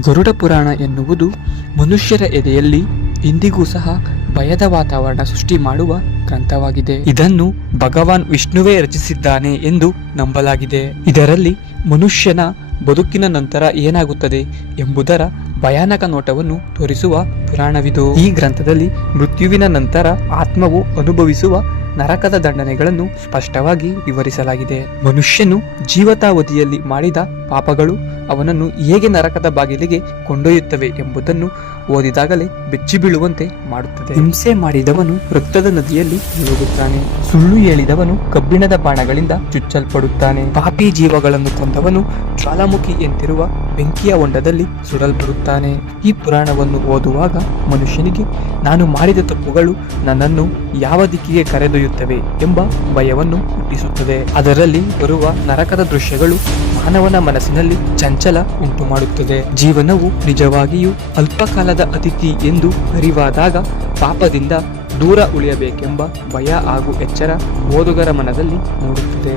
ಗರುಡ ಪುರಾಣ ಎನ್ನುವುದು ಮನುಷ್ಯರ ಎದೆಯಲ್ಲಿ ಇಂದಿಗೂ ಸಹ ಭಯದ ವಾತಾವರಣ ಸೃಷ್ಟಿ ಮಾಡುವ ಗ್ರಂಥವಾಗಿದೆ. ಇದನ್ನು ಭಗವಾನ್ ವಿಷ್ಣುವೇ ರಚಿಸಿದ್ದಾನೆ ಎಂದು ನಂಬಲಾಗಿದೆ. ಇದರಲ್ಲಿ ಮನುಷ್ಯನ ಬದುಕಿನ ನಂತರ ಏನಾಗುತ್ತದೆ ಎಂಬುದರ ಭಯಾನಕ ನೋಟವನ್ನು ತೋರಿಸುವ ಪುರಾಣವಿದು. ಈ ಗ್ರಂಥದಲ್ಲಿ ಮೃತ್ಯುವಿನ ನಂತರ ಆತ್ಮವು ಅನುಭವಿಸುವ ನರಕದ ದಂಡನೆಗಳನ್ನು ಸ್ಪಷ್ಟವಾಗಿ ವಿವರಿಸಲಾಗಿದೆ. ಮನುಷ್ಯನು ಜೀವಿತಾವಧಿಯಲ್ಲಿ ಮಾಡಿದ ಪಾಪಗಳು ಅವನನ್ನು ಹೇಗೆ ನರಕದ ಬಾಗಿಲಿಗೆ ಕೊಂಡೊಯ್ಯುತ್ತವೆ ಎಂಬುದನ್ನು ಓದಿದಾಗಲೇ ಬೆಚ್ಚಿ ಬೀಳುವಂತೆ ಮಾಡುತ್ತದೆ. ಹಿಂಸೆ ಮಾಡಿದವನು ರಕ್ತದ ನದಿಯಲ್ಲಿ ಮುಳುಗುತ್ತಾನೆ. ಸುಳ್ಳು ಹೇಳಿದವನು ಕಬ್ಬಿಣದ ಬಾಣಗಳಿಂದ ಚುಚ್ಚಲ್ಪಡುತ್ತಾನೆ. ಪಾಪಿ ಜೀವಗಳನ್ನು ಕೊಂದವನು ಜ್ವಾಲಾಮುಖಿ ಎಂತಿರುವ ಬೆಂಕಿಯ ಹೊಂಡದಲ್ಲಿ ಸುಡಲ್ಪಡುತ್ತಾನೆ. ಈ ಪುರಾಣವನ್ನು ಓದುವಾಗ ಮನುಷ್ಯನಿಗೆ ನಾನು ಮಾಡಿದ ತಪ್ಪುಗಳು ನನ್ನನ್ನು ಯಾವ ದಿಕ್ಕಿಗೆ ಕರೆದೊಯ್ಯುತ್ತವೆ ಎಂಬ ಭಯವನ್ನು ಹುಟ್ಟಿಸುತ್ತದೆ. ಅದರಲ್ಲಿ ಬರುವ ನರಕದ ದೃಶ್ಯಗಳು ಮಾನವನ ಮನಸ್ಸಿನಲ್ಲಿ ಚಂಚಲ ಉಂಟು ಮಾಡುತ್ತದೆ. ಜೀವನವು ನಿಜವಾಗಿಯೂ ಅಲ್ಪಕಾಲದ ಅತಿಥಿ ಎಂದು ಅರಿವಾದಾಗ ಪಾಪದಿಂದ ದೂರ ಉಳಿಯಬೇಕೆಂಬ ಭಯ ಹಾಗೂ ಎಚ್ಚರ ಓದುಗರ ಮನದಲ್ಲಿ ಮೂಡುತ್ತದೆ.